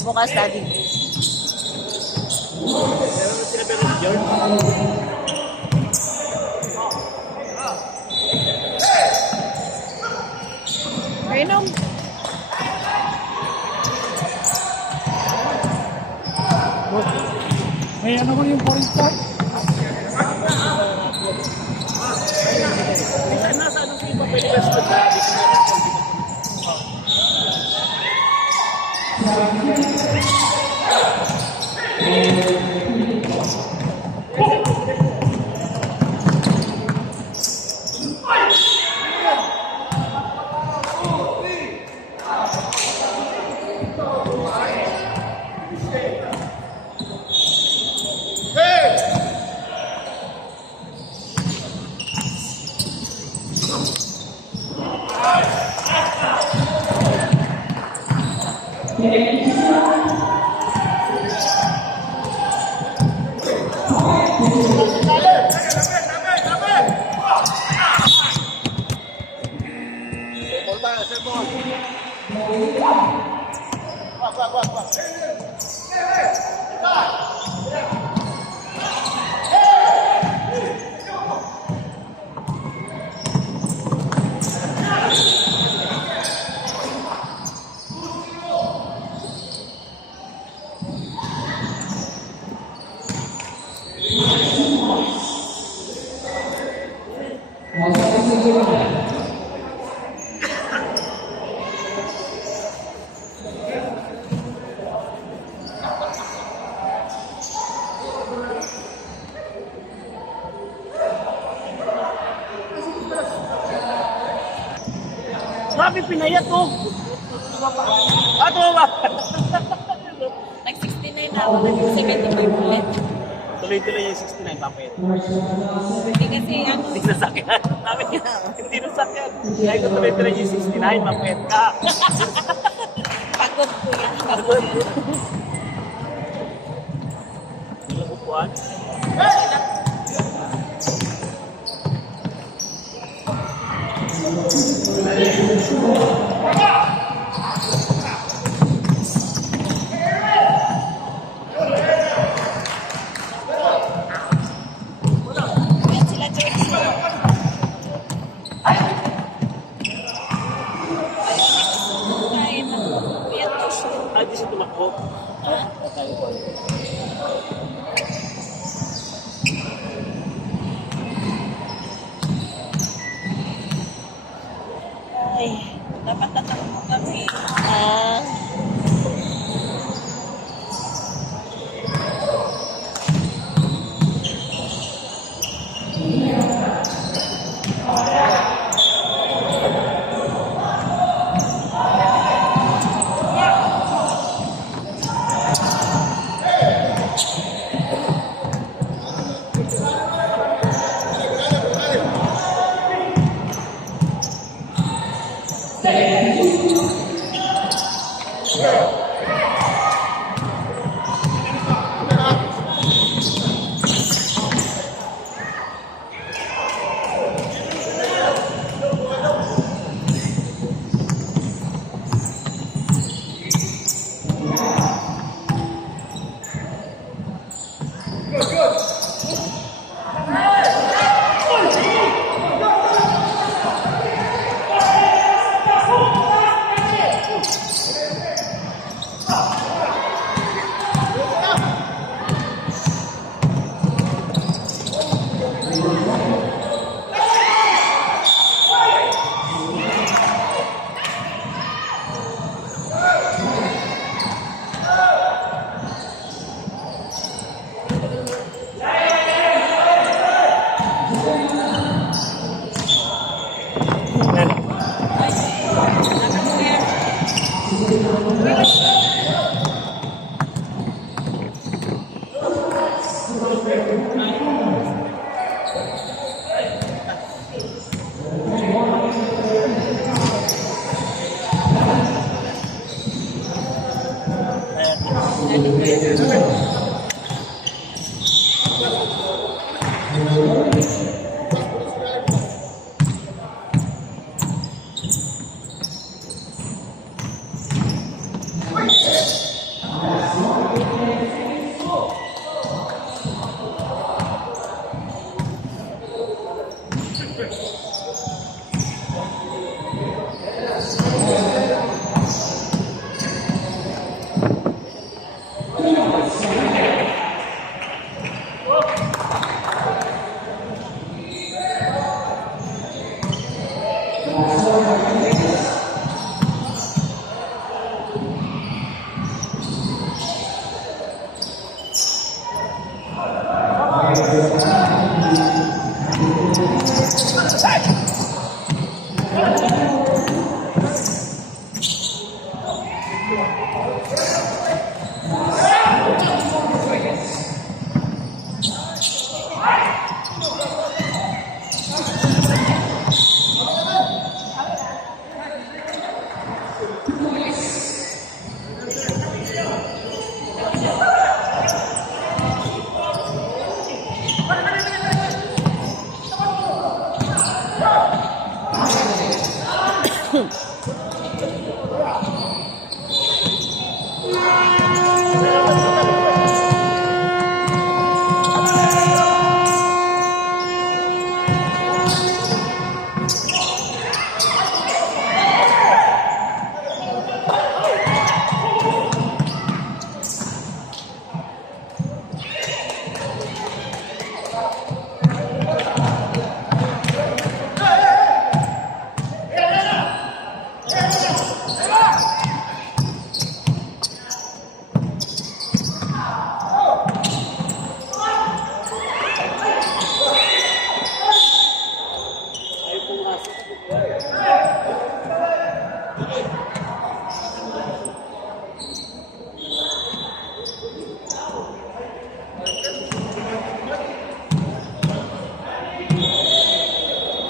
Bukas daddy. Inom. May ano ko yung foreign spot? Nasa anong iba pwede ba sa grabe pinayat ko. Ato ba? Nag-69 na ako, nag-75 ulit. Tuloy-tuloy yung 69 papayat. Hindi kasi ano, Hindi nasakyan. Sabi niya, hindi nasakyan. Kaya ko tuloy-tuloy yung 69 papayat ka. pagod ko yan. Pagod. Hindi ko puan. Yan sila George. Kain na. Yan to siya. Ay, di siya tumakbo. Ay, dapat tatakbo kami. Ah. Thank you.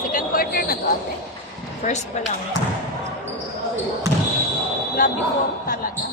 Second quarter na to, ate. First pa lang. Grabe form talaga.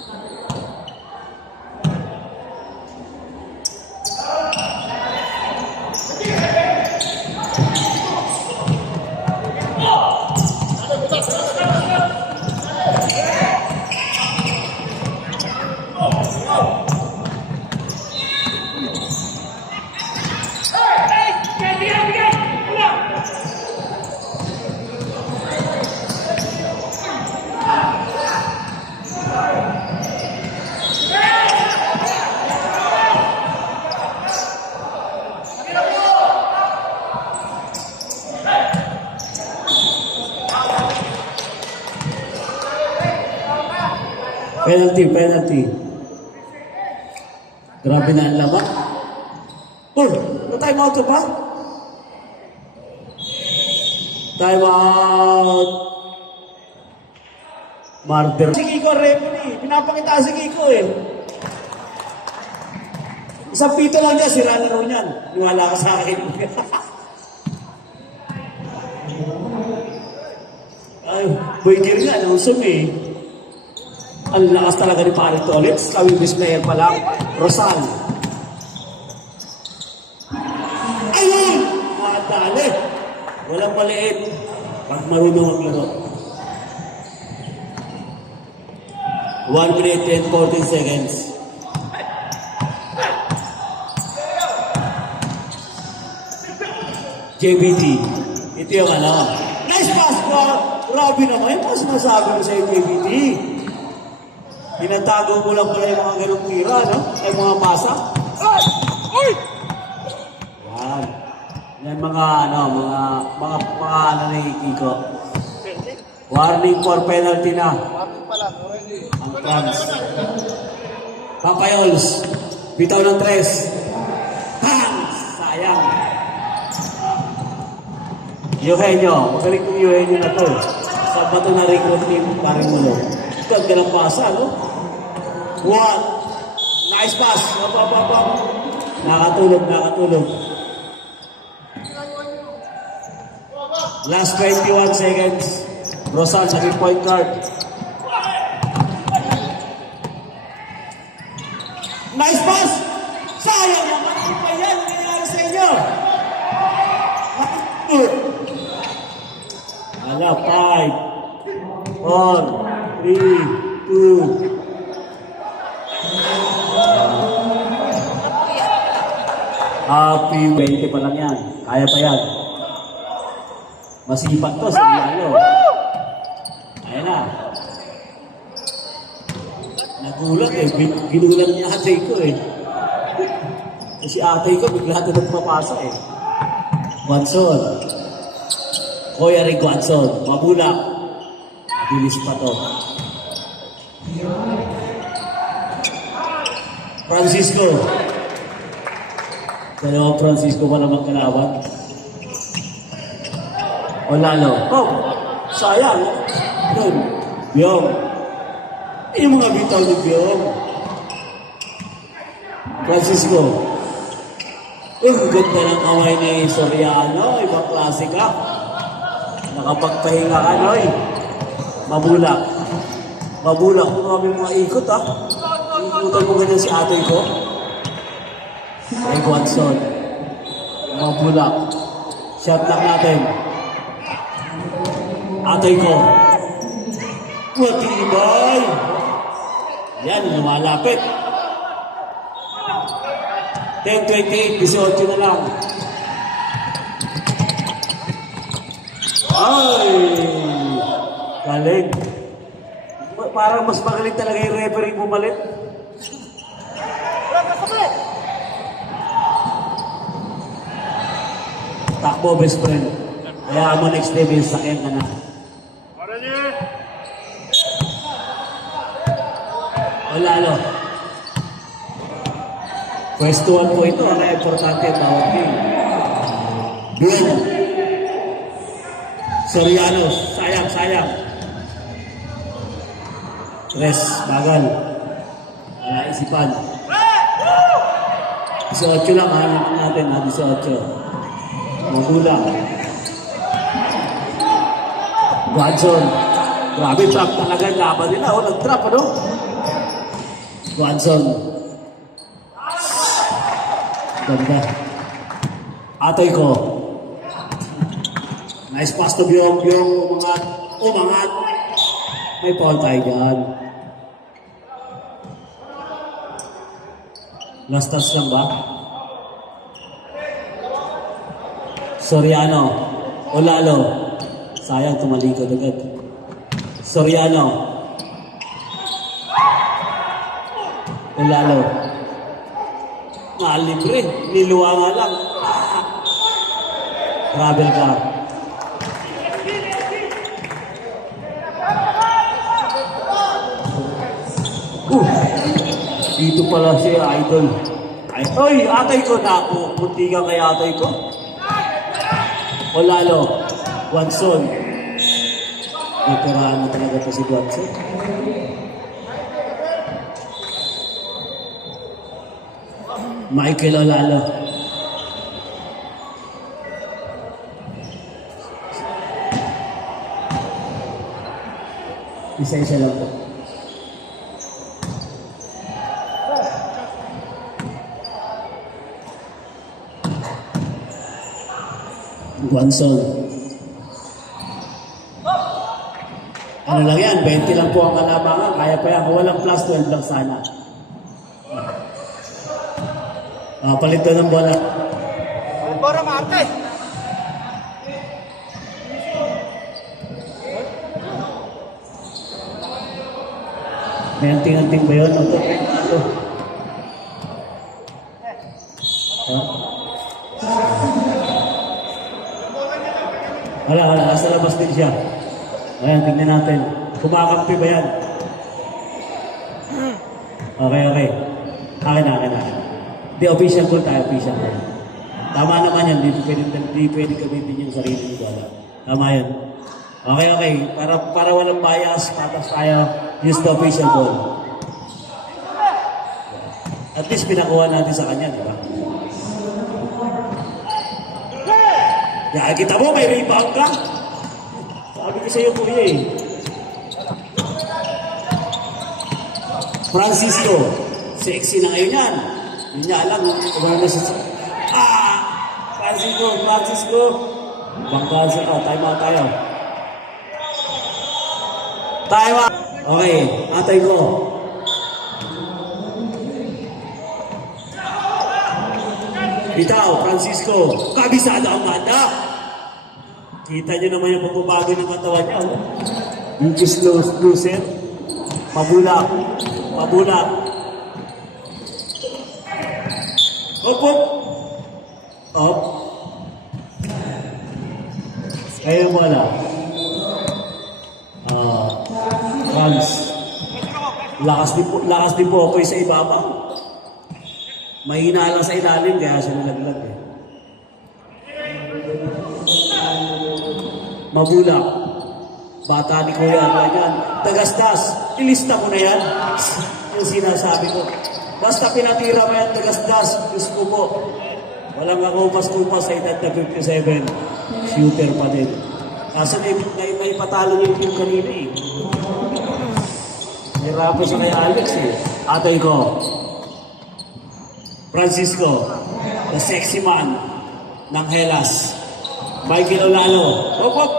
Penalty. Grabe na ang laban. Uy, time out ka pa? Time out. Marder. Si Kiko referee. Pinapakita si Kiko eh. Isang pito lang niya, sira na raw niyan. Niwala ka sa akin. Ay, boy gear nga, nausog eh. Ang lakas talaga ni Parit ulit. Kawibis player pa lang. Rosal. Ayun! Makadali. Walang maliit. Pag marunong maglaro. 1 minute and 14 seconds. JBT. Ito yung ano. Nice pass po! Grabe naman. Yung pass masabi mo sa'yo, JBT. Tinatago mo lang pala yung mga ganong tira, no? Ay mga pasa. Ay! Yan. Yan mga, ano, mga ano ni Kiko. Warning for penalty na. Ang France. Papayols. Bitaw ng 3. Bang! Sayang. Eugenio. Magaling kong Eugenio na to. Sa bato na recruit team, paring mulo. Ganda ng pasa, no? 1. Nice pass. Nakatulog. Last 21 seconds. Rosal, naging point guard. Nice pass! Sayang naman. Ano pa yan? Ano nangyari sa inyo? Ala, 5, 4, 3, 2. Happy 20 pa lang yan. Kaya pa yan. Masipag to sa Lalo. Ayan na. Nagulat eh. Ginulat niya ate ko eh. Si ate ko bigla ito nagpapasa eh. Watson. Kuya Rick Watson, mabulak. Mabilis pa to. Francisco. Dalawang Francisco pa naman kalaban. O lalo. Oh, sayang. Yun. Biyong. Yung mga bitaw ni Biyong. Francisco. Ang ganda ng kamay ni Soriano. Ibang klase ka. Nakapagpahinga ka, Noy. Mabulak. Mabulak mo kami mga ikot, ha? Ikutan mo ganyan si atoy ko. Rick Watson. Mabulak. Shot lock natin. Atoy ko. Matibay. Yan, lumalapit. 10-28, 18 na lang. Ay! Galing. Parang mas magaling talaga yung referee pumalit. Takbo, best friend. Kaya mo next day, sakyan ka na. Wala, ano? Pwestuhan po ito. Ang importante ang tawag din. Boom! Soriano, sayang, sayang. Tres, bagal. Wala isipan. 18 lang, hanap natin na 18. Magulang. Watson. Grabe, trap talaga. Laban nila. O, nag-trap, ano? Watson. Ganda. Atoy ko. Nice pass to Byong. Byong umangat. Umangat. May foul tayo dyan. Last touch lang ba? Soriano. O lalo. Sayang, tumalikod agad. Soriano. O lalo. Libre. Niluwa nga lang. Travel ka. Dito pala si Idol. Ay, atay ko na ako. Munti ka kay atay ko. O lalo. Watson. Veterano talaga ito si Watson. Michael Olalo. Isa-isa lang po. Watson. Ano lang yan, 20 lang po ang kalabangan. Kaya pa yan, kung walang plus 12 lang sana. Palit doon ng bola. Bora Marte. May anting-anting ba yun? Ito. Wala. Nasa labas din siya. Ayan, tingnan natin. Kumakampi ba yan? Okay. Akin. Di official goal tayo, official goal. Tama naman yan, di pwede gamitin yung sarili ng bola. Tama yan. Okay. Para walang bias, patas tayo, use the official goal. At least pinakuha natin sa kanya, di ba? Yan, kita mo, may rebound ka. Sabi ko sa iyo, kuya eh. Francisco, sexy na ngayon yan. Yun niya alam, kumana na siya. Francisco. Bangkaan siya. Time out tayo. Time out. Okay, atay ko. Bitaw, Francisco. Kabisado ang banda. Kita nyo naman yung pagbabago ng katawan niya. Oh. Yung loser. Mabulak. Up. Kaya mo wala. France. Lakas din po ako sa ibabaw. Mahina lang sa ilalim, kaya siya nalaglag eh. Mabula. Bata ni Kuya, ano yan? Tagastas. Ilista ko na yan. Yung sinasabi ko. Basta pinatira mo yan, tagastas. Diyos ko po. Walang akupas-kupas sa edad na 57. Shooter pa din. Kaso may patalo niya yung kanina eh. Nirapo siya kay Alex eh. Atay ko. Francisco, the sexy man ng Hellas. Michael Olano. Hop.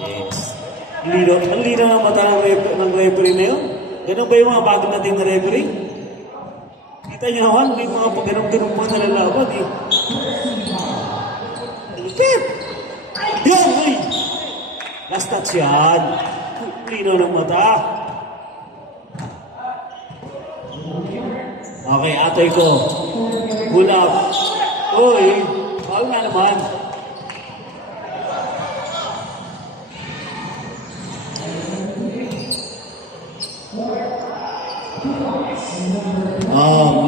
Yes. Ang lino ng mata ng referee na yun. Ganun ba yung mga bago natin na referee? Kita niyo naman, may mga pag-ganong-ganong pa nalalaban eh. Lipit! Yan! Uy! Last touch yan. Lino ng mata. Okay, atay ko. Gulap. Uy, mahal na naman.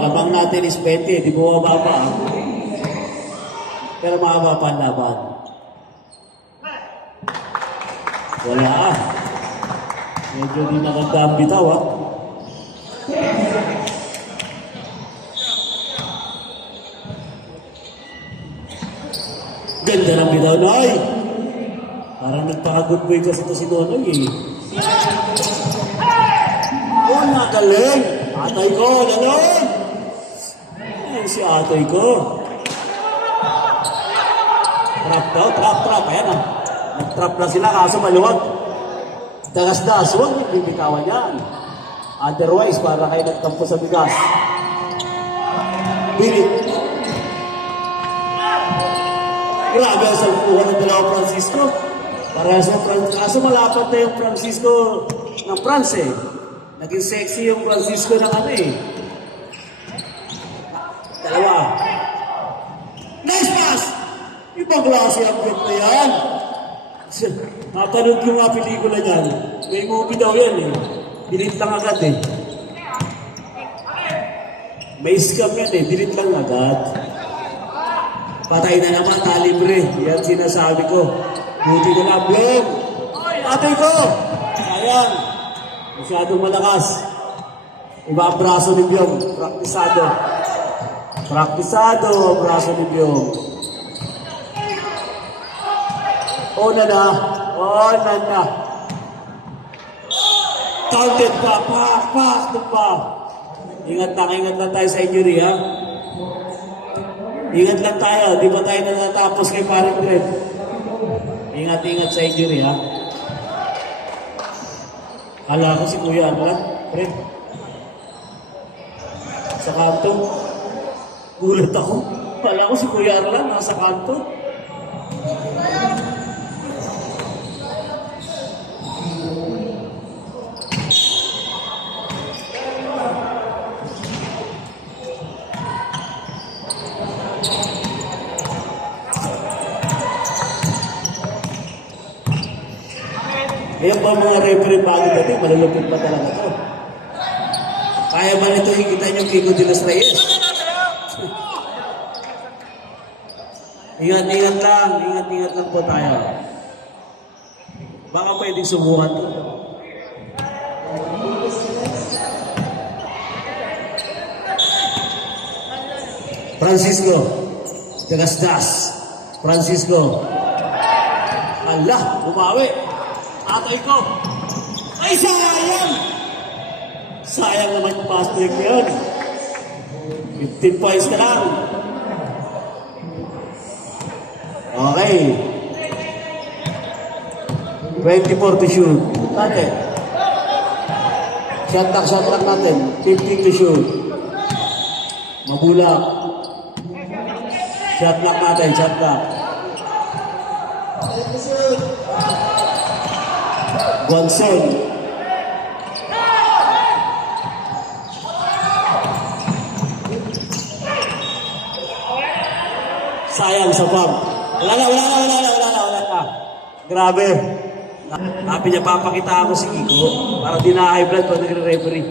Abang natin is 20, di bumaba pa. Pero mahaba pa ang laban. Wala ah. Medyo di nakagda ang bitaw ah. Ganda ng bitaw, Noy! Parang nagpaka-good boy kasi ito si Nonoy eh. Oh, nagaling! Atay ko, lalong! Ayan si atay ko. Trap daw, trap. Ayan ah. Nag-trap na sila kaso maluwag. Dagas-das, huwag bibitawan yan. Otherwise, para kayo nagtampo sa bigas. Bilit. Grabe ang salpuhan ng dalawang Francisco. Para sa kaso malapad na yung Francisco ng France eh. Naging sexy yung Francisco ng ano eh. Dalawa. Nice pass! Ibang klase ang group na yan. Napanood yung mga pelikula niyan. May movie daw yan eh. Delete lang agad eh. May scam yan eh. Delete lang agad. Patay na naman, talibre. Yan sinasabi ko. Buti na lang, blog. Atay ko! Sayang. Masyadong malakas. Iba ang braso ni Byong. Praktisado. Praktisado ang braso ni Byong. Oh na. Counted pa. Ingat lang tayo sa injury ha. Ingat lang tayo. Di ba tayo natatapos kay Parang Red? Ingat sa injury ha. Kala ko si Kuya ano lang, Fred. Sa kanto. Gulat ako. Kala ko si Kuya Arlan nasa kanto. Kaya ba mga referee bago dati, malulupit pa talaga ito. Kaya ba nito higitan yung Kiko de los Reyes? Ingat lang po tayo. Baka pwedeng subukan to. Francisco, Tagasdas. Francisco. Allah, bumawi. Atay ko. Ay, sayang! Sayang naman yung fast break yun. 15 points na lang. Okay. 24 to shoot. Natin. Shot clock natin. 15 to shoot. Mabula. Shot clock natin. Shot clock. Gonson. Sayang sa pump. Wala na. Grabe. Sabi niya, papakita ako si Kiko para di na high blood pag nagre-referee.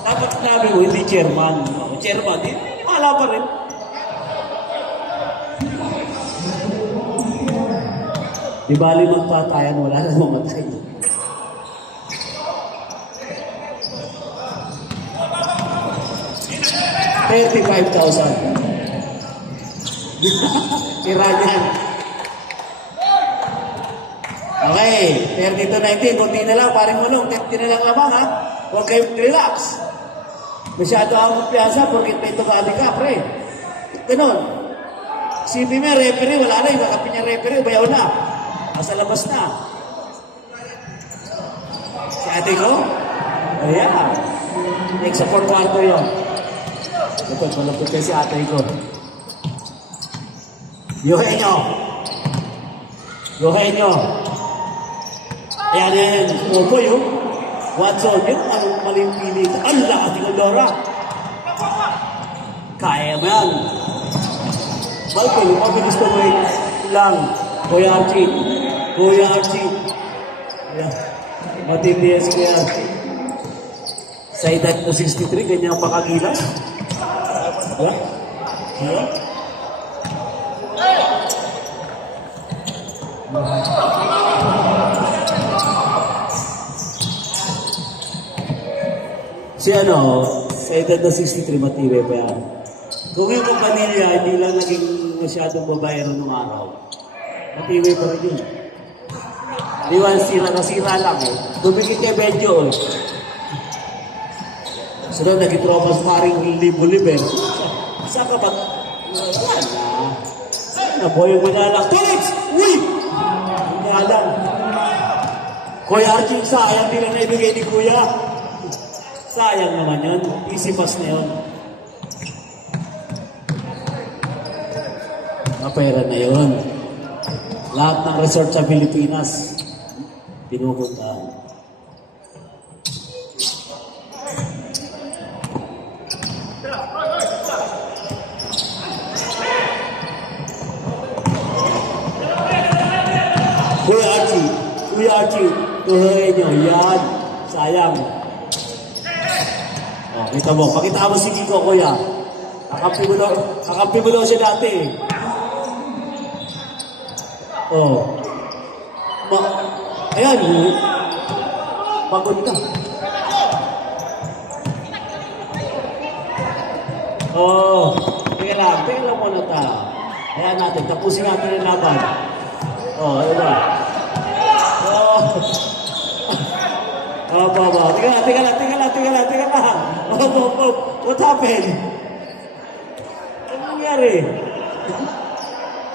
Dapat sinabi mo, hindi chairman. Chairman, di wala pa rin. Di bali magpatayan, wala na mamatay. $35,000. Tira niyan. Okay, 30-19, kunti na lang, paring mulong, 30 na lang lamang ha. Huwag kayong relax. Masyado ang kumpiyansa porque may tugali ka, pre. Ganon. Isipin mo, referee, wala na, yung kakapin niya referee, bayaw na. Nasa labas na. Si ate ko? Ayan. Next sa 4 quarter yun. Malapot kayo si ate ko. Yuhenyo. Ayan. Opo yun. Watson yun. Anong maling pili ito? Allah, ating Laura. Kaya mo yan. Michael, mabilis na mo lang. Kuya Archie. Ayan. Matindi yan si Kuya Archie. Sa edad na 63, ganyan pakagilas. Yeah? Si sa edad na 63, matibay pa yan. Kung yung kapamilya, hindi lang naging masyadong babayero nung araw, matibay pa rin yun. Diwan, nasira lang eh. Dumikit kay Benjo eh. Sunod, naging tropas paring libo-liber. Saan ka ba? Naboy yung manalak. Tulit! Uy! Manalak. Kuya Archie, sayang din na naibigay ni Kuya. Sayang naman yun. Easy pass na yun. Mapera na yun. Lahat ng resort sa Pilipinas, pinupuntahan. Kuya Archie, tuloy nyo. Yan. Sayang. Oh, kita mo. Pakita mo si Kiko, Kuya. Kakampi mo daw siya dati. Oh. Ayan. Pagod ka. Oh. Teka lang muna ta. Ayan natin. Tapusin natin ang laban. Oh, ano ba? Oh. Teka lang. What happened? Ano nangyari?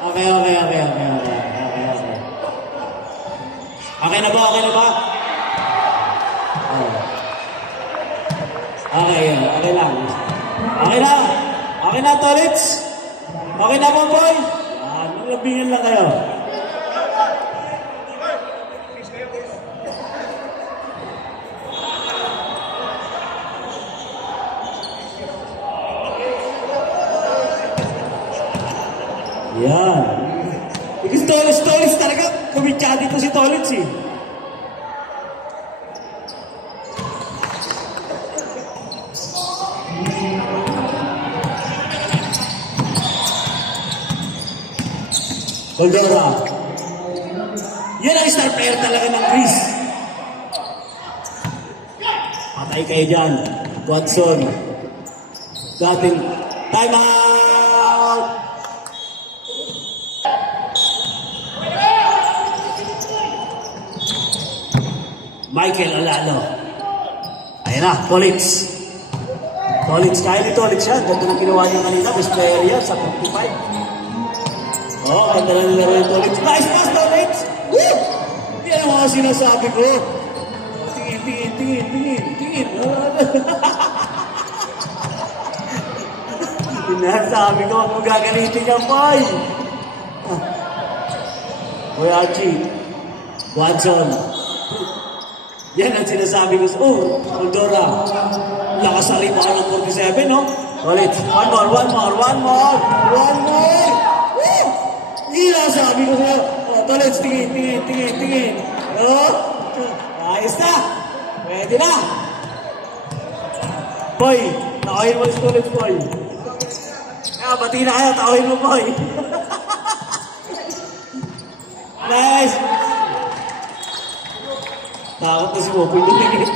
Okay. Okay na ba? Oh. Okay lang. Okay na, Tolits? Okay na, boy? Maglabingan lang kayo. Yan. Because Tolits talaga, kumitsa dito si Tolits eh. Goldora. Yan ang star player talaga ng Greece. Patay kayo dyan. Watson. Dating time out! Michael Alalo. Ayan na, Tolits. Kaya ni Tolits yan. Ganda ng ginawa niya kanina. Best player yan sa 55. Oh, ganda lang nilaro yung Tolits. Nice pass, Tolits! Woo! Yan yung mga sinasabi ko. Tingin. Sinasabi ko, kung gagalitin ka, boy. Boy Archie, Watson. Yan ang sinasabi ko. Aldora. Lakas sa rin ako ng 47, no? Ulit. One more. Woo! Hindi sabi ko sa'yo. Tolets, tingin. Ayos na. Pwede na. Boy, nakahin mo si Tolets, boy. Bati na kayo, tawahin mo, boy. Nice. Takot na si Mopoy lumingit.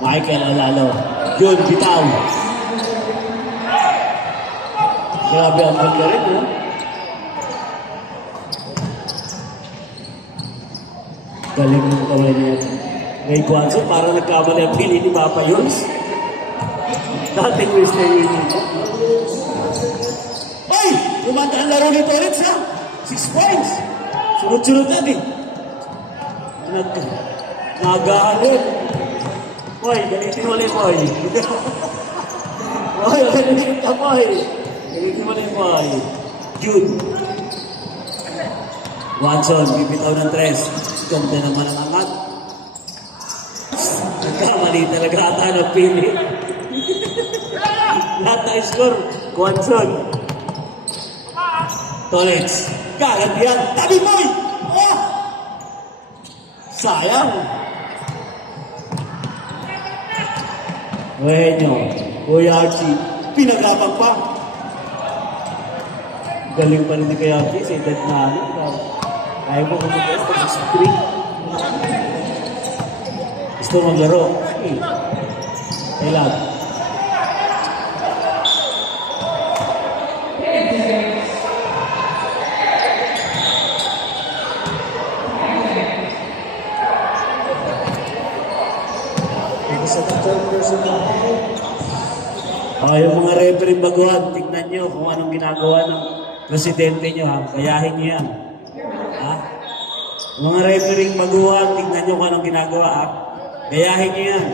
Michael Alalo. Yun, bitaw. Grabe ang ganda rin, ha? Galing ng kamay niya. Ray Guanzo, parang nagkamali ang pili ni Papa Yons. Dating Mr. Winnie. Ay! Kumanta ang laro ni Torres, ha? 6 points. Sunod-sunod natin. Nag-aalit. Boy, galitin mo ulit, boy. Boy, galitin ka, boy. Galitin mo ulit, boy. Jude. Watson, bibitaw ng 3. Ganda naman ang angat. Nagkamali talaga ata ng pili. Lahat na score. Watson. Tolets. Kalat yan. Tabi, boy! Oh! Sayang. Bueno, Kuya Archie, pinagapag pa. Galing pa rin ni Kuya Archie, sa edad na ano. Ayaw mo kumagaya pag sa 3. Gusto maglaro. Kailan? Yung mga referee baguhan, tignan nyo kung anong ginagawa ng presidente nyo, ha? Kayahin nyo yan. Ha? Mga referee baguhan, tignan nyo kung anong ginagawa, ha? Kayahin nyo yan.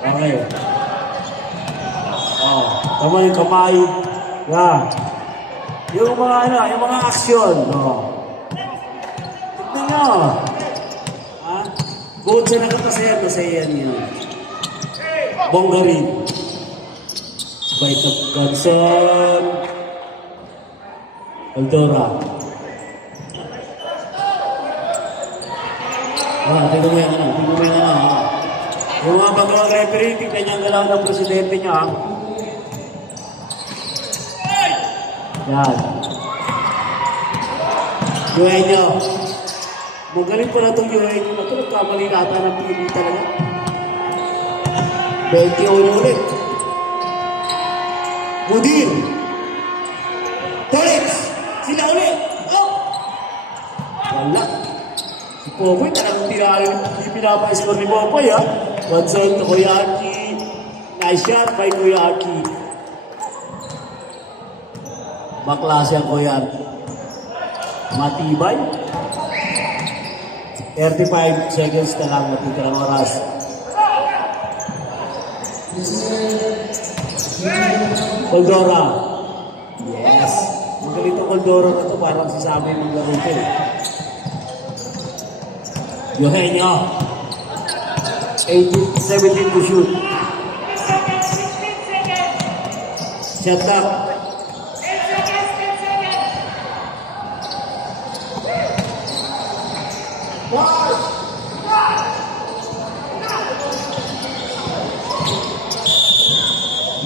Okay. Tama yung kamay. Yeah. Yung mga aksyon. Tignan nyo. Ha? Bukod sa nakatasayan, masayan nyo. Bonggarin. Bait na Gonson. Aldora. Tingnan mo yan, Yung mga bagawang referee, tignan niyo ang galaw ng presidente niyo, ha? Yan. Yuhay niyo. Magaling pala itong yuhay niyo na ito. Nagkamali nata ng pili talaga. 21 ulit. Mudir. Tolets. Sila ulit. Wala. Si Popoy talagang hindi pinapa-score ni Popoy, ha? Watson to Kuya Archie. Nice shot by Kuya Archie. Baklase ang Kuya Archie. Matibay. 35 seconds na lang matitirang oras. Aldora. Yes. Magaling itong Aldora na ito. Parang sasama yung laro ito. Eugenio. 17 to shoot. Shot up.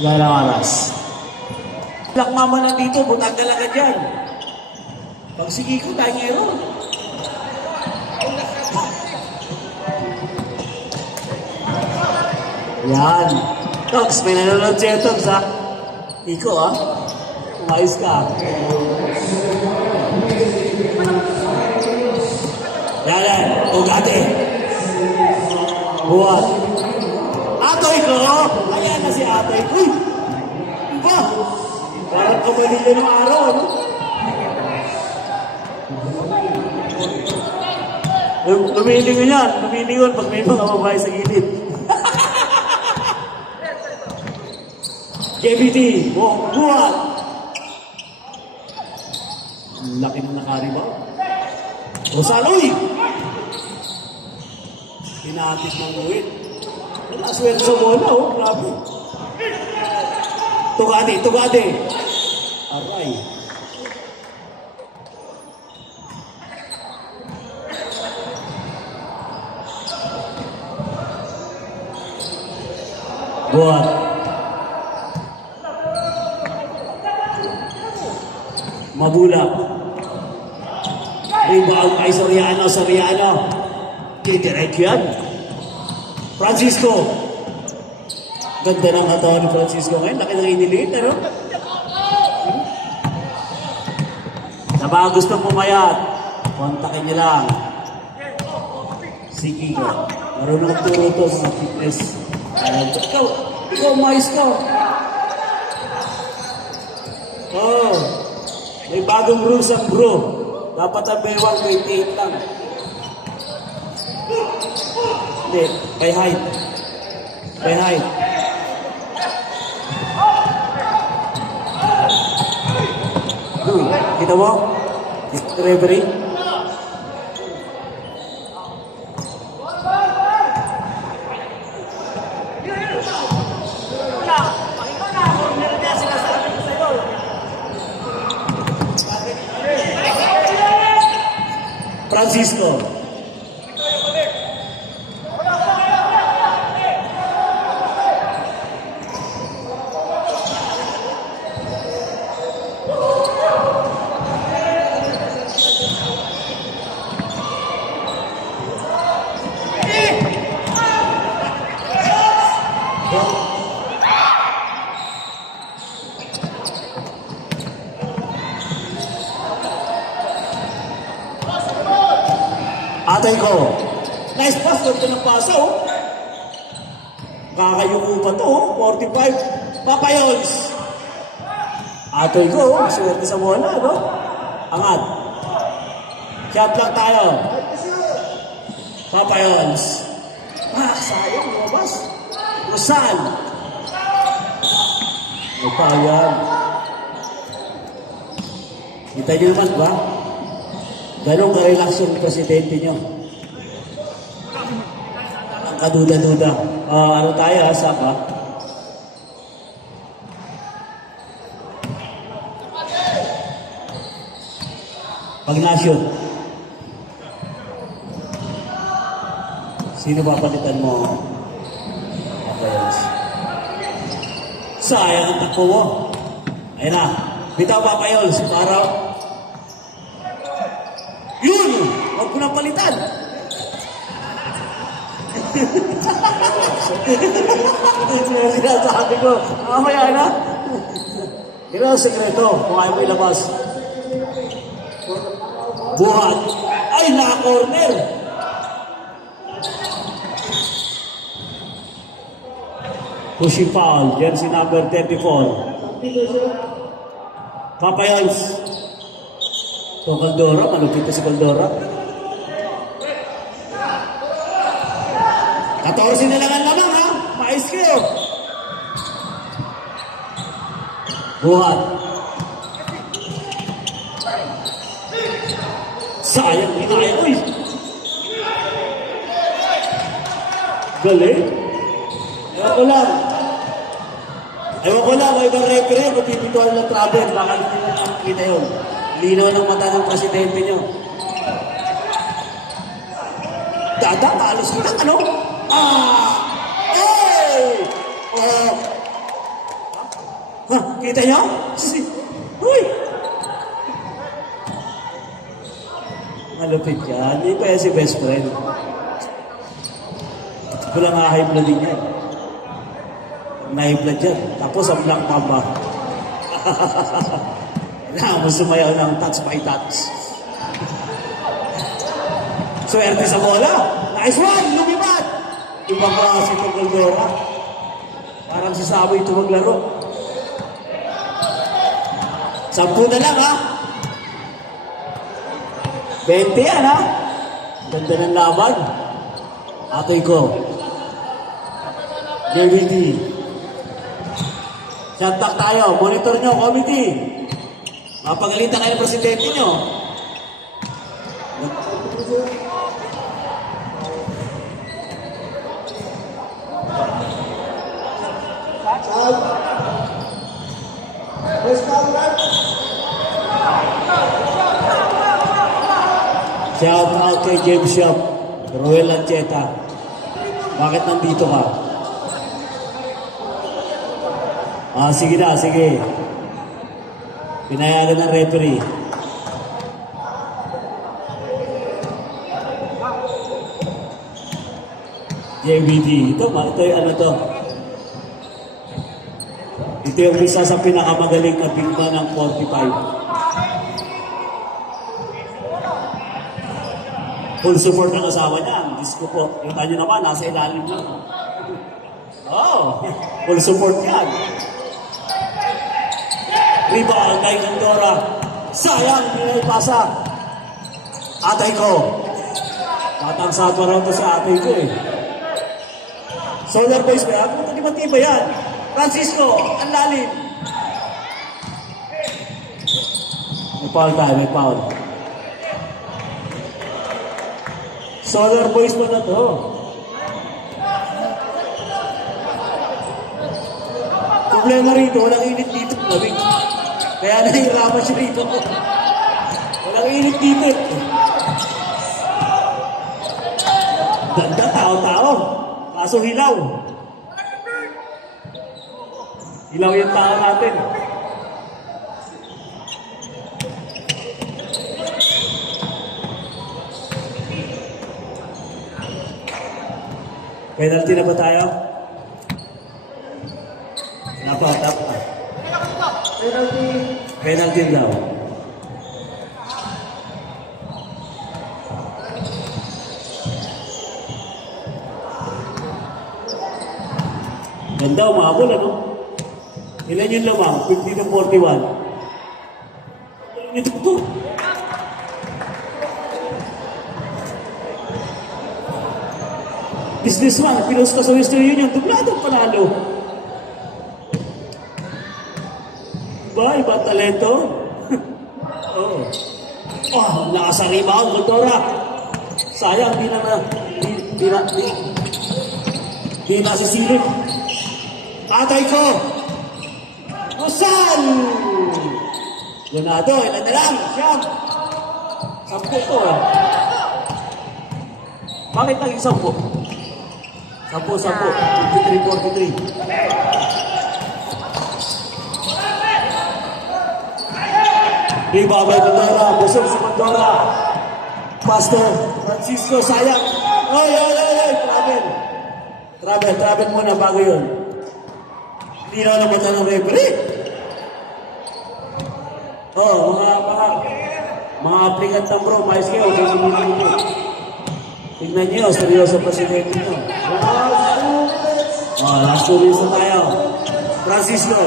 Galang aras. Black mama na dito, butang talaga dyan. Pag sige ko, tanyero. Yan. Tox, may nanonood sa'yo, Tox, ha? Iko, ha? Umayos ka. Yan. Ugate. Buwan. Ato! Atoy ko! Ayan na si Atoy. Uy! Iba! Parang kamalila ng araw, ano? Lumilingon yan. Lumilingon pag may mga babae sa gilid. KBT, buhat! Ang laki ng nakariba. Rosaloy! Pinatid ng uwit. Wala swerte sa bola, oh. Grabe. Tugade, tugade. Aray. Buhat. Mabulak. Rebound kay Soriano, Soriano. Didiretso yan. Francisco. Ganda ng katawan ni Francisco ngayon. Laki ng iniliit, ano? Sa mga gustong pumayat, kontakin niyo lang. Si Kiko. Marunong turo to mga fitness. Ikaw, mais ka. Oh, may bagong rules ang bro. Dapat ang bewang 28 lang. Hindi, by height. By height. Kita mo? Mr. Referee? Francisco. Atay ko. Nice pass. Huwag ka ng pasa, oh. Kakayuko pa to, oh. 45. Papayons. Atay ko, oh. Swerte sa bola, no? Angat. Shot lang tayo. Papayons. Sayang, lumabas. Rizal. Magpayan. Kita niyo naman ba? Ganong ka-relax yung presidente nyo. Ang kaduda-duda. Ano tayo, ha? Saka? Pagnasyon. Sino papalitan mo? Papayos. Sayang ang takbo mo. Ayun na. Bitaw Papayos. Para yun! Huwag ko nang palitan! Sinasabi ko, mamaya na. Ito ang sekreto, kung ayaw mo ilabas. Buhat. Ay, naka-corner! Pushing foul. Yan si number 34. Papayons. So, Caldora, malupit si Caldora. 14 na lang ang lamang, ha? Mais kayo. Buhat. Sayang, hinaya. Uy! Galing. Ewan ko lang. May ibang referee, magpipituan ng travel. Baka hindi na nakikita yun. Linaw ng mata ng presidente nyo. Dada, palos mo lang, ano? Hey! Kita nyo? Uy! Malupit yan. Hindi pa yan si best friend. Walang high blood din yan. Na-high blood yan. Tapos ang black mamba. Na, mo sumayaw ng touch by touch. Swerte sa bola. Nice one! Lumipat! Ibang klase itong Caldora. Parang si Sabo ito maglaro. 10 na lang, ha? 20 yan, ha? Ganda ng laban. Atoy ko. JVD. Shantak tayo. Monitor nyo, committee. Mapagalitan kayo ng presidente nyo. Shout out kay James Shop, Roel Lancheta. Bakit nandito ka? Sige na, sige. Pinayagan ng referee. JBD. Ito yung ano to. Ito yung isa sa pinakamagaling na bigma ng 45. Full support ng kasama niya. Ang disco po. Kita nyo naman, nasa ilalim lang. Full support yan. Rebound kay Gandora. Sayang, hindi na ipasa. Atay ko. Tatangsa pa rin sa atay ko eh. Solar boys ba yan? Kung hindi matibay yan. Francisco, ang lalim. May foul tayo, may foul. Solar boys pa na to. Problema rito, walang init dito. Kaya nahihirapan siya rito. Walang init dito. Ganda, tao-tao. Kaso hilaw. Hilaw yung tao natin. Penalty na ba tayo? Napatap na. Penalty daw. Ganda, umabol ano? Ilan yung lamang? 50 to 41. Ito po. Businessman, pinost ka sa Western Union, dubladong panalo. Ba, ibang talento? Lakas ang rebound, Gandora. Sayang, di nasisilip. Atay ko! Kusal! Donado, ilan na lang? Siyam! 10 ko. Bakit naging 10? 10. 53-43. Ribabay Gandora, busog si Gandora. Pastor Francisco, sayang. Travel muna bago yun. Hindi na naman ng referee. Mga applicant ng bro, mais kayo. Tignan nyo, seryoso presidente nyo. Last 2 minutes na tayo. Francisco.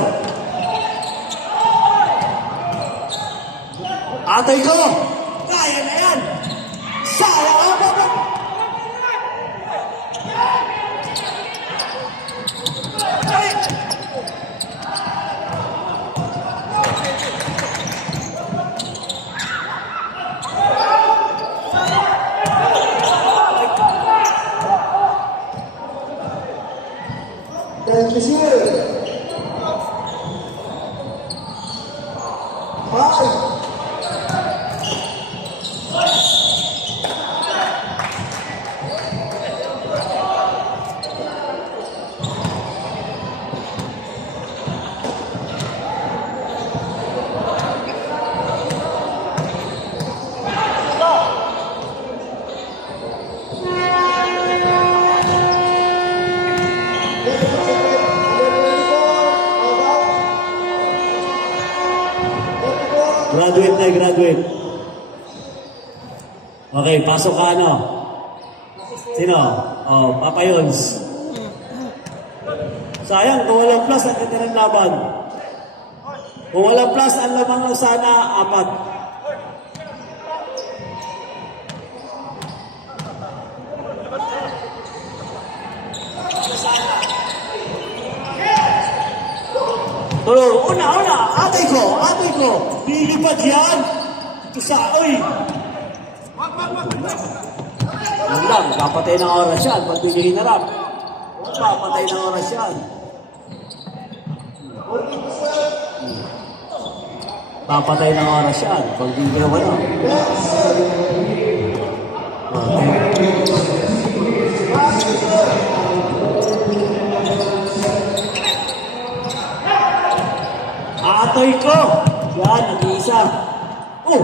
Atay ko! Kaya na yan! Sayang ako! Graduate. Okay, pasok ka ano? Sino? Papa Yons. Sayang, kung walang plus, ang ganda ng laban. Kung walang plus, ang lamang lang sana, 4. Tulo, una, atay ko. Lilipad yan. Ito sa, uy. Yan lang, papatay ng oras yan. Pag di nyo hinarap. Papatay ng oras yan. Papatay ng oras yan. Pag di nyo wala. Atoy ko! Yan, nag-iisa. Oh!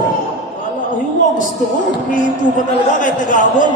Wala, ayun mo, gusto ko. Humihinto ka talaga kahit nag-aabol.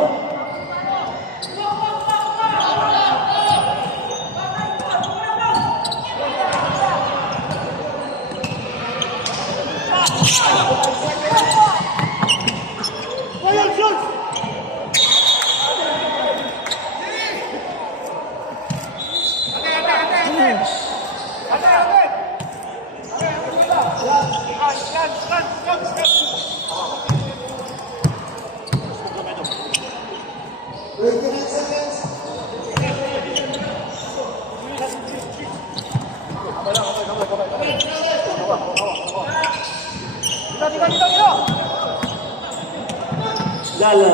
Lala.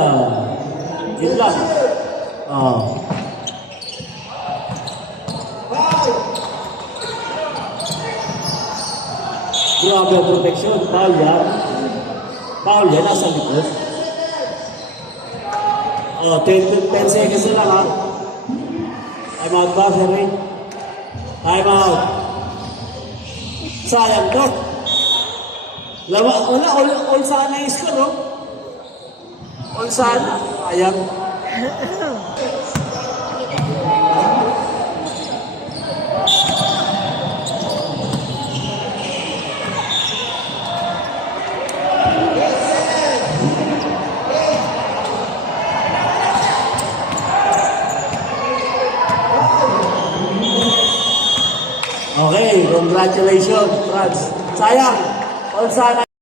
Yun lang. Grabe ang protection. Foul yan. Foul yan. Nasa likod. 10 seconds na lang ha. Time out ba, Ferry? Time out. Sayang to. Wala, all sana yung score, no? All sana. Sayang. Okay, congratulations, Franz. Sayang, all sana.